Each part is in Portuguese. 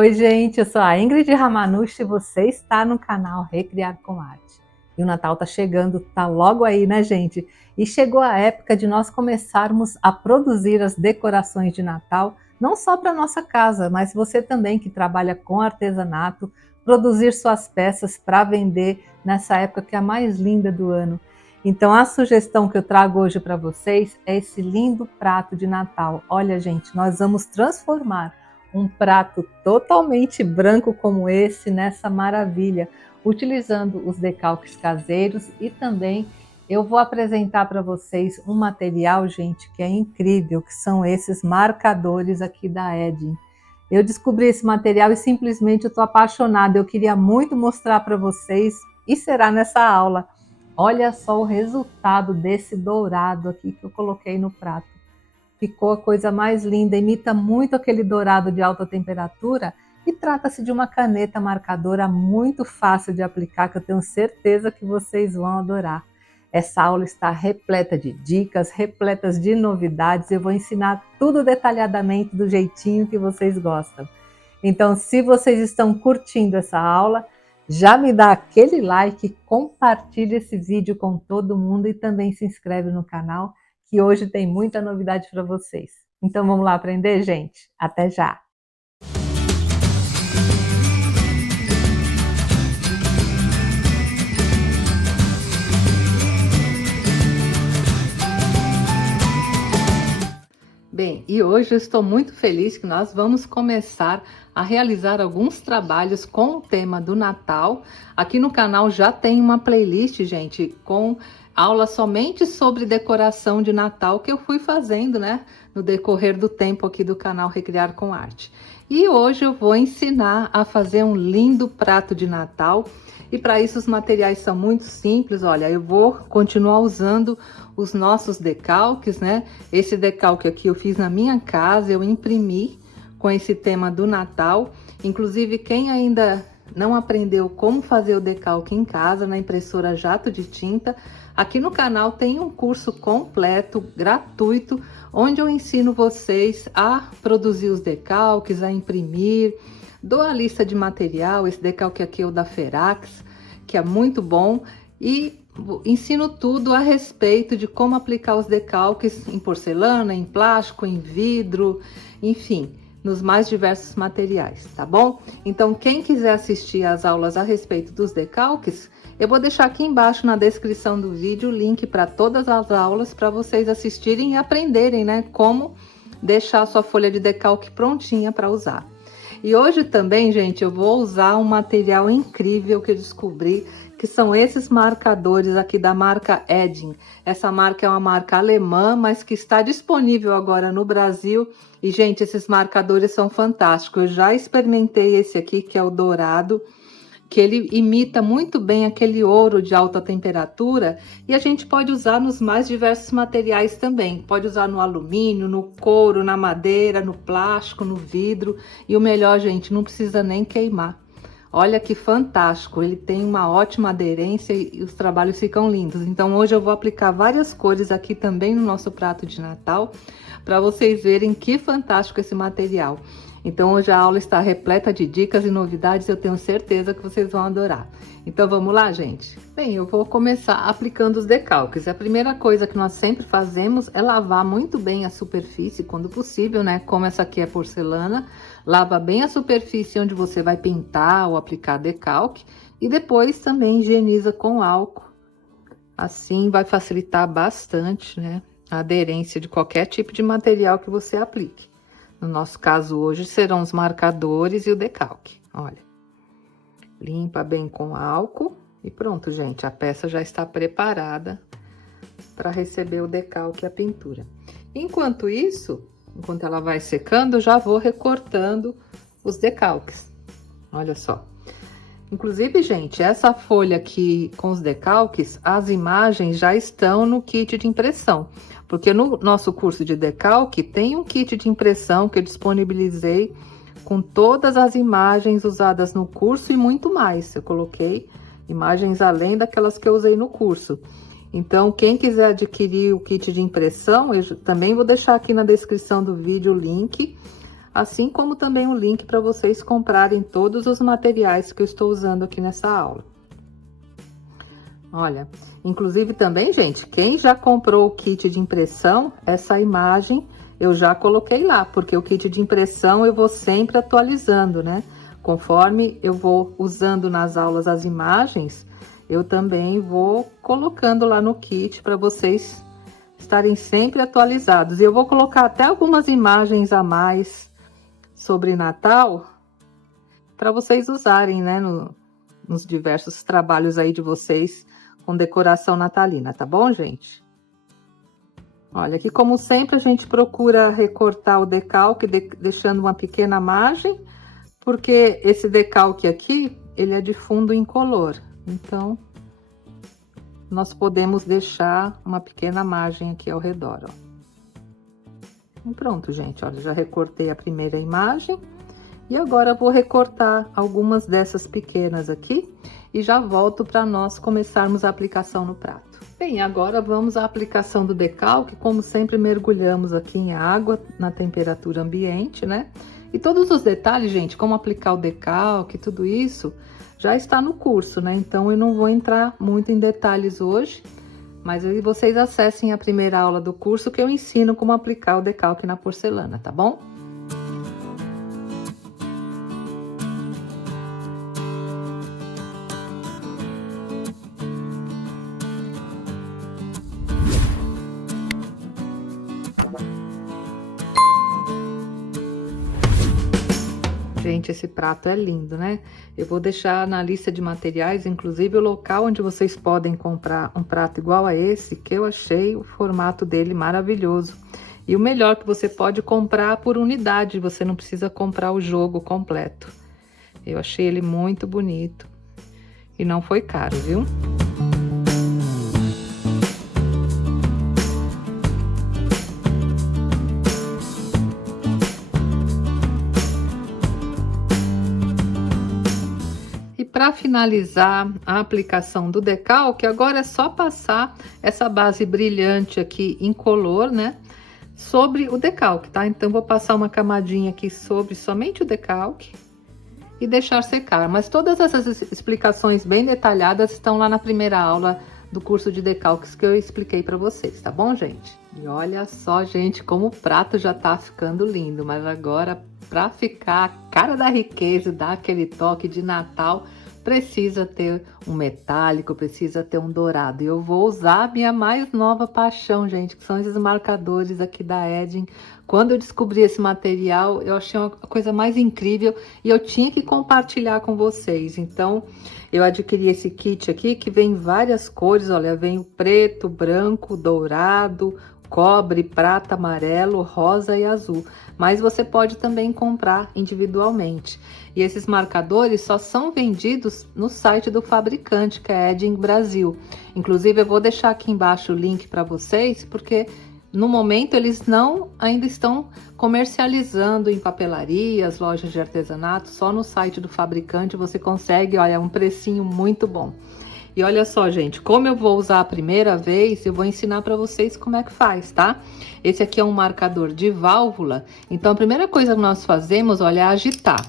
Oi, gente, eu sou a Ingrid Ramanushi e você está no canal Recriar com Arte. E o Natal tá chegando, tá logo aí, né, gente? E chegou a época de nós começarmos a produzir as decorações de Natal, não só para nossa casa, mas você também que trabalha com artesanato, produzir suas peças para vender nessa época que é a mais linda do ano. Então a sugestão que eu trago hoje para vocês é esse lindo prato de Natal. Olha, gente, nós vamos transformar um prato totalmente branco como esse nessa maravilha, utilizando os decalques caseiros e também eu vou apresentar para vocês um material, gente, que é incrível, que são esses marcadores aqui da Edding. Eu descobri esse material e simplesmente eu estou apaixonada, eu queria muito mostrar para vocês e será nessa aula. Olha só o resultado desse dourado aqui que eu coloquei no prato. Ficou a coisa mais linda, imita muito aquele dourado de alta temperatura e trata-se de uma caneta marcadora muito fácil de aplicar, que eu tenho certeza que vocês vão adorar. Essa aula está repleta de dicas, repletas de novidades, eu vou ensinar tudo detalhadamente do jeitinho que vocês gostam. Então, se vocês estão curtindo essa aula, já me dá aquele like, compartilha esse vídeo com todo mundo e também se inscreve no canal, que hoje tem muita novidade para vocês. Então vamos lá aprender, gente? Até já! Bem, e hoje eu estou muito feliz que nós vamos começar a realizar alguns trabalhos com o tema do Natal. Aqui no canal já tem uma playlist, gente, com aula somente sobre decoração de Natal que eu fui fazendo, né, no decorrer do tempo aqui do canal Recriar com Arte. E hoje eu vou ensinar a fazer um lindo prato de Natal. E para isso os materiais são muito simples. Olha, eu vou continuar usando os nossos decalques, né? Esse decalque aqui eu fiz na minha casa, eu imprimi com esse tema do Natal. Inclusive, quem ainda não aprendeu como fazer o decalque em casa, na impressora jato de tinta, aqui no canal tem um curso completo, gratuito, onde eu ensino vocês a produzir os decalques, a imprimir. Dou a lista de material, esse decalque aqui é o da Ferax, que é muito bom, e ensino tudo a respeito de como aplicar os decalques em porcelana, em plástico, em vidro, enfim, nos mais diversos materiais, tá bom? Então, quem quiser assistir às aulas a respeito dos decalques, eu vou deixar aqui embaixo na descrição do vídeo o link para todas as aulas para vocês assistirem e aprenderem, né, como deixar a sua folha de decalque prontinha para usar. E hoje também, gente, eu vou usar um material incrível que eu descobri, que são esses marcadores aqui da marca Edding. Essa marca é uma marca alemã, mas que está disponível agora no Brasil. E, gente, esses marcadores são fantásticos. Eu já experimentei esse aqui, que é o dourado, que ele imita muito bem aquele ouro de alta temperatura, e a gente pode usar nos mais diversos materiais também. Pode usar no alumínio, no couro, na madeira, no plástico, no vidro, e o melhor, gente, não precisa nem queimar. Olha que fantástico, ele tem uma ótima aderência e os trabalhos ficam lindos. Então hoje eu vou aplicar várias cores aqui também no nosso prato de Natal, para vocês verem que fantástico esse material. Então hoje a aula está repleta de dicas e novidades, eu tenho certeza que vocês vão adorar. Então vamos lá, gente? Bem, eu vou começar aplicando os decalques. A primeira coisa que nós sempre fazemos é lavar muito bem a superfície, quando possível, né? Como essa aqui é porcelana, lava bem a superfície onde você vai pintar ou aplicar decalque e depois também higieniza com álcool. Assim vai facilitar bastante, né, a aderência de qualquer tipo de material que você aplique. No nosso caso hoje serão os marcadores e o decalque. Olha, limpa bem com álcool e pronto, gente. A peça já está preparada para receber o decalque e a pintura. Enquanto isso, enquanto ela vai secando, eu já vou recortando os decalques. Olha só. Inclusive, gente, essa folha aqui com os decalques, as imagens já estão no kit de impressão. Porque no nosso curso de decalque tem um kit de impressão que eu disponibilizei com todas as imagens usadas no curso e muito mais. Eu coloquei imagens além daquelas que eu usei no curso. Então, quem quiser adquirir o kit de impressão, eu também vou deixar aqui na descrição do vídeo o link. assim como também o link para vocês comprarem todos os materiais que eu estou usando aqui nessa aula. Olha, inclusive também, gente, quem já comprou o kit de impressão, essa imagem eu já coloquei lá, porque o kit de impressão eu vou sempre atualizando, né? Conforme eu vou usando nas aulas as imagens, eu também vou colocando lá no kit para vocês estarem sempre atualizados. E eu vou colocar até algumas imagens a mais sobre Natal para vocês usarem, né, nos diversos trabalhos aí de vocês com decoração natalina, tá bom, gente? Olha, aqui como sempre a gente procura recortar o decalque, deixando uma pequena margem, porque esse decalque aqui, ele é de fundo incolor, então nós podemos deixar uma pequena margem aqui ao redor, ó. E pronto, gente, olha, já recortei a primeira imagem. E agora eu vou recortar algumas dessas pequenas aqui e já volto para nós começarmos a aplicação no prato. Bem, agora vamos à aplicação do decalque. Como sempre, mergulhamos aqui em água na temperatura ambiente, né? E todos os detalhes, gente, como aplicar o decalque, tudo isso, já está no curso, né? Então eu não vou entrar muito em detalhes hoje, mas aí vocês acessem a primeira aula do curso que eu ensino como aplicar o decalque na porcelana, tá bom? Gente, esse prato é lindo, né? Eu vou deixar na lista de materiais, inclusive o local onde vocês podem comprar um prato igual a esse, que eu achei o formato dele maravilhoso. E o melhor, que você pode comprar por unidade, você não precisa comprar o jogo completo. Eu achei ele muito bonito e não foi caro, viu? Para finalizar a aplicação do decalque, agora é só passar essa base brilhante aqui incolor, né, sobre o decalque, tá? Então, vou passar uma camadinha aqui sobre somente o decalque e deixar secar. Mas todas essas explicações bem detalhadas estão lá na primeira aula do curso de decalques que eu expliquei para vocês, tá bom, gente? E olha só, gente, como o prato já tá ficando lindo, mas agora, para ficar a cara da riqueza, dar aquele toque de Natal, precisa ter um metálico, precisa ter um dourado. E eu vou usar a minha mais nova paixão, gente, que são esses marcadores aqui da Edding. Quando eu descobri esse material, eu achei uma coisa mais incrível e eu tinha que compartilhar com vocês. Então, eu adquiri esse kit aqui, que vem em várias cores, olha, vem o preto, branco, dourado, cobre, prata, amarelo, rosa e azul. Mas você pode também comprar individualmente. E esses marcadores só são vendidos no site do fabricante, que é Edding Brasil. Inclusive, eu vou deixar aqui embaixo o link para vocês, porque no momento eles não ainda estão comercializando em papelarias, lojas de artesanato. Só no site do fabricante você consegue, olha, um precinho muito bom. E olha só, gente, como eu vou usar a primeira vez, eu vou ensinar para vocês como é que faz, tá? Esse aqui é um marcador de válvula, então a primeira coisa que nós fazemos, olha, é agitar.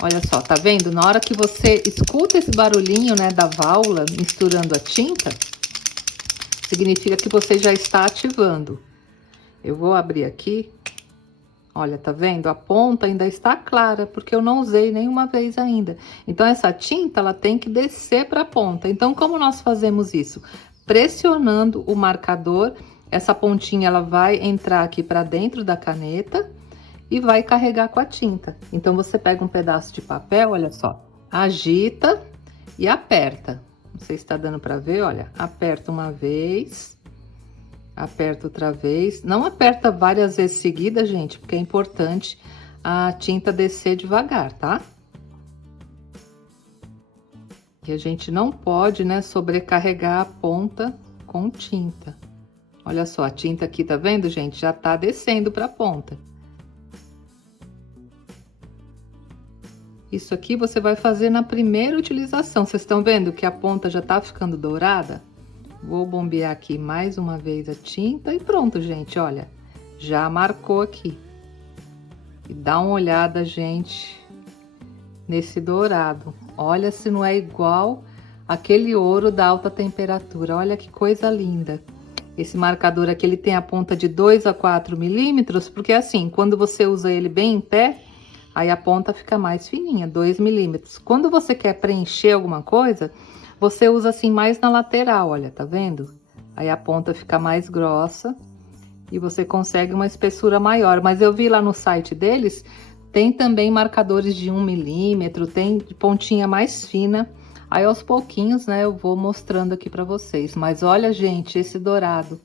Olha só, tá vendo? Na hora que você escuta esse barulhinho, né, da válvula misturando a tinta, significa que você já está ativando. Eu vou abrir aqui. Olha, tá vendo? A ponta ainda está clara, porque eu não usei nenhuma vez ainda. Então, essa tinta, ela tem que descer para a ponta. Então, como nós fazemos isso? Pressionando o marcador, essa pontinha, ela vai entrar aqui para dentro da caneta e vai carregar com a tinta. Então, você pega um pedaço de papel, olha só, agita e aperta. Não sei se está dando para ver, olha. Aperta uma vez... Aperta outra vez. Não aperta várias vezes seguidas, gente, porque é importante a tinta descer devagar, tá? E a gente não pode, né, sobrecarregar a ponta com tinta. Olha só, a tinta aqui, tá vendo, gente? Já tá descendo pra ponta. Isso aqui você vai fazer na primeira utilização. Vocês estão vendo que a ponta já tá ficando dourada? Vou bombear aqui mais uma vez a tinta e pronto, gente, olha, já marcou aqui. E dá uma olhada, gente, nesse dourado. Olha se não é igual aquele ouro da alta temperatura. Olha que coisa linda. Esse marcador aqui, ele tem a ponta de 2 a 4 milímetros, porque assim, quando você usa ele bem em pé, aí a ponta fica mais fininha, 2 milímetros. Quando você quer preencher alguma coisa, você usa assim mais na lateral, olha, tá vendo? Aí a ponta fica mais grossa e você consegue uma espessura maior. Mas eu vi lá no site deles, tem também marcadores de 1 milímetro, tem pontinha mais fina. Aí aos pouquinhos, né, eu vou mostrando aqui para vocês. Mas olha, gente, esse dourado.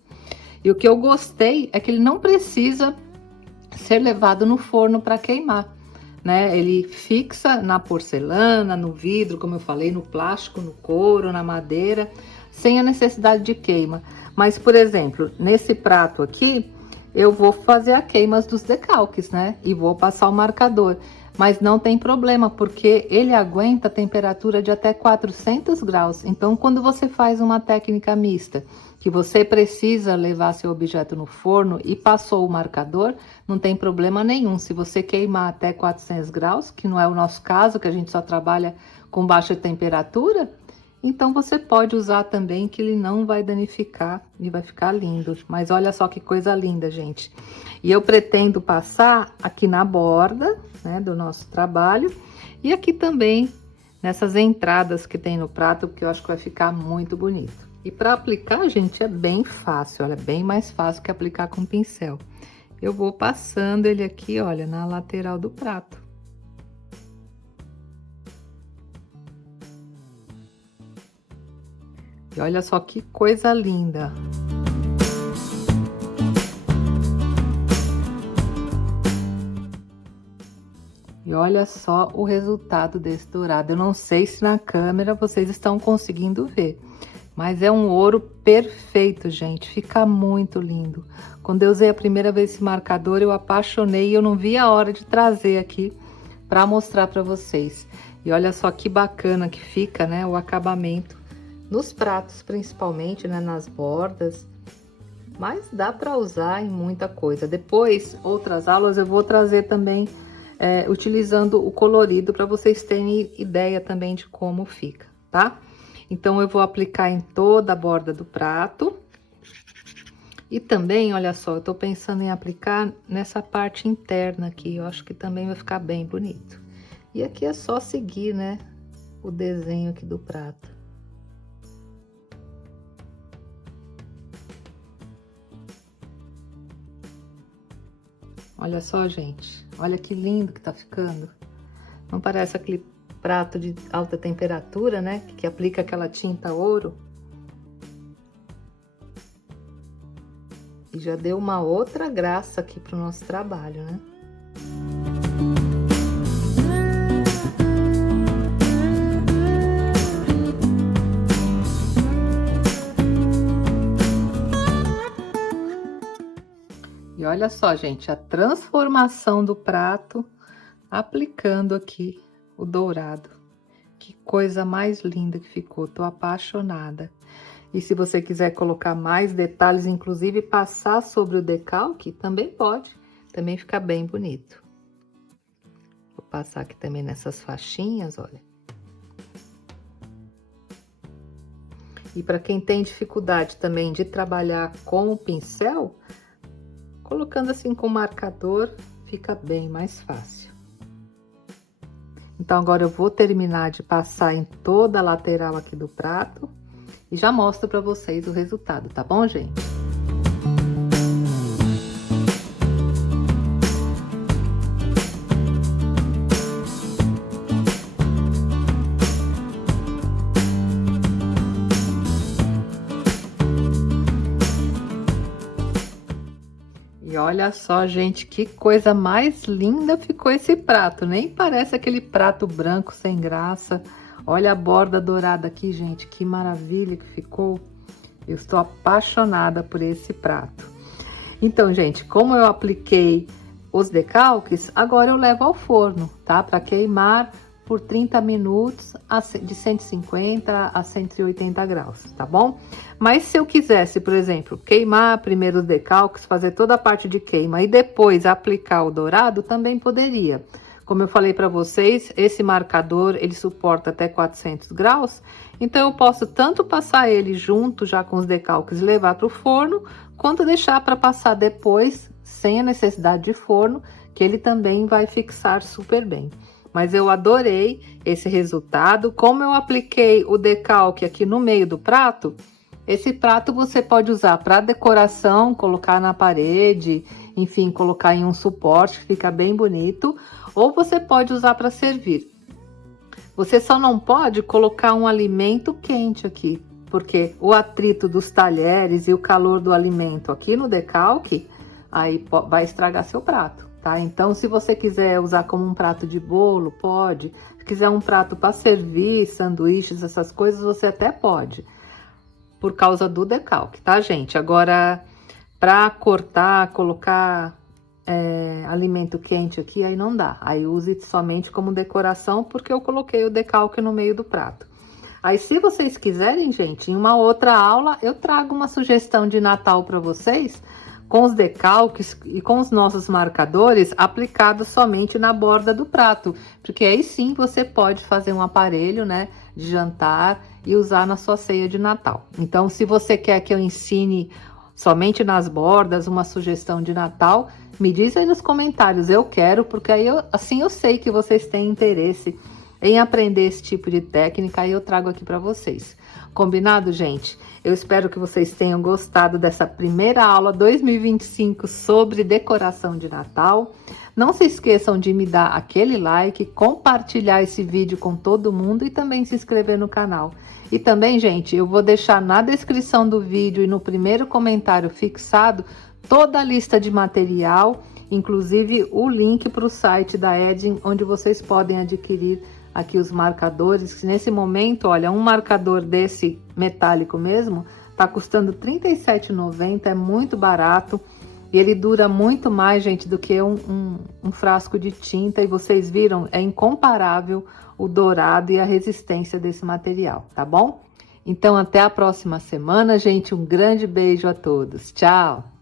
E o que eu gostei é que ele não precisa ser levado no forno para queimar, né? Ele fixa na porcelana, no vidro, como eu falei, no plástico, no couro, na madeira, sem a necessidade de queima. Mas, por exemplo, nesse prato aqui, eu vou fazer a queimas dos decalques, né? E vou passar o marcador. Mas não tem problema, porque ele aguenta a temperatura de até 400 graus. Então, quando você faz uma técnica mista, que você precisa levar seu objeto no forno e passou o marcador, não tem problema nenhum. Se você queimar até 400 graus, que não é o nosso caso, que a gente só trabalha com baixa temperatura, então você pode usar também, que ele não vai danificar e vai ficar lindo. Mas olha só que coisa linda, gente. E eu pretendo passar aqui na borda, né, do nosso trabalho, e aqui também nessas entradas que tem no prato, porque eu acho que vai ficar muito bonito. E para aplicar, gente, é bem fácil, olha, bem mais fácil que aplicar com pincel. Eu vou passando ele aqui, olha, na lateral do prato. E olha só que coisa linda. E olha só o resultado desse dourado. Eu não sei se na câmera vocês estão conseguindo ver, mas é um ouro perfeito, gente. Fica muito lindo. Quando eu usei a primeira vez esse marcador, eu apaixonei e eu não vi a hora de trazer aqui para mostrar para vocês. E olha só que bacana que fica, né, o acabamento nos pratos, principalmente, né, nas bordas. Mas dá para usar em muita coisa. Depois, outras aulas eu vou trazer também utilizando o colorido para vocês terem ideia também de como fica, tá? Então, eu vou aplicar em toda a borda do prato. E também, olha só, eu tô pensando em aplicar nessa parte interna aqui. Eu acho que também vai ficar bem bonito. E aqui é só seguir, né, o desenho aqui do prato. Olha só, gente. Olha que lindo que tá ficando. Não parece aquele prato de alta temperatura, né? Que aplica aquela tinta ouro. E já deu uma outra graça aqui pro nosso trabalho, né? E olha só, gente, a transformação do prato aplicando aqui o dourado. Que coisa mais linda que ficou, tô apaixonada. E se você quiser colocar mais detalhes, inclusive passar sobre o decalque, também pode. Também fica bem bonito. Vou passar aqui também nessas faixinhas, olha. E para quem tem dificuldade também de trabalhar com o pincel, colocando assim com marcador, fica bem mais fácil. Então, agora eu vou terminar de passar em toda a lateral aqui do prato e já mostro para vocês o resultado, tá bom, gente? E olha só, gente, que coisa mais linda ficou esse prato. Nem parece aquele prato branco sem graça. Olha a borda dourada aqui, gente, que maravilha que ficou. Eu estou apaixonada por esse prato. Então, gente, como eu apliquei os decalques, agora eu levo ao forno, tá? Para queimar por 30 minutos de 150 a 180 graus, tá bom? Mas se eu quisesse, por exemplo, queimar primeiro os decalques, fazer toda a parte de queima e depois aplicar o dourado, também poderia. Como eu falei para vocês, esse marcador, ele suporta até 400 graus, então eu posso tanto passar ele junto já com os decalques e levar para o forno, quanto deixar para passar depois, sem a necessidade de forno, que ele também vai fixar super bem. Mas eu adorei esse resultado. Como eu apliquei o decalque aqui no meio do prato, esse prato você pode usar para decoração, colocar na parede, enfim, colocar em um suporte, fica bem bonito. Ou você pode usar para servir. Você só não pode colocar um alimento quente aqui, porque o atrito dos talheres e o calor do alimento aqui no decalque, aí vai estragar seu prato. Tá? Então, se você quiser usar como um prato de bolo, pode. Se quiser um prato para servir, sanduíches, essas coisas, você até pode. Por causa do decalque, tá, gente? Agora, para cortar, colocar alimento quente aqui, aí não dá. Aí use somente como decoração, porque eu coloquei o decalque no meio do prato. Aí, se vocês quiserem, gente, em uma outra aula, eu trago uma sugestão de Natal para vocês, com os decalques e com os nossos marcadores aplicados somente na borda do prato, porque aí sim você pode fazer um aparelho, né, de jantar e usar na sua ceia de Natal. Então, se você quer que eu ensine somente nas bordas uma sugestão de Natal, me diz aí nos comentários, eu quero, porque aí assim eu sei que vocês têm interesse em aprender esse tipo de técnica e eu trago aqui para vocês. Combinado, gente? Eu espero que vocês tenham gostado dessa primeira aula 2025 sobre decoração de Natal. Não se esqueçam de me dar aquele like, compartilhar esse vídeo com todo mundo e também se inscrever no canal. E também, gente, eu vou deixar na descrição do vídeo e no primeiro comentário fixado toda a lista de material, inclusive o link para o site da Edding, onde vocês podem adquirir aqui os marcadores. Nesse momento, olha, um marcador desse metálico mesmo tá custando R$ 37,90, é muito barato e ele dura muito mais, gente, do que um frasco de tinta. E vocês viram, é incomparável o dourado e a resistência desse material, tá bom? Então, até a próxima semana, gente. Um grande beijo a todos. Tchau!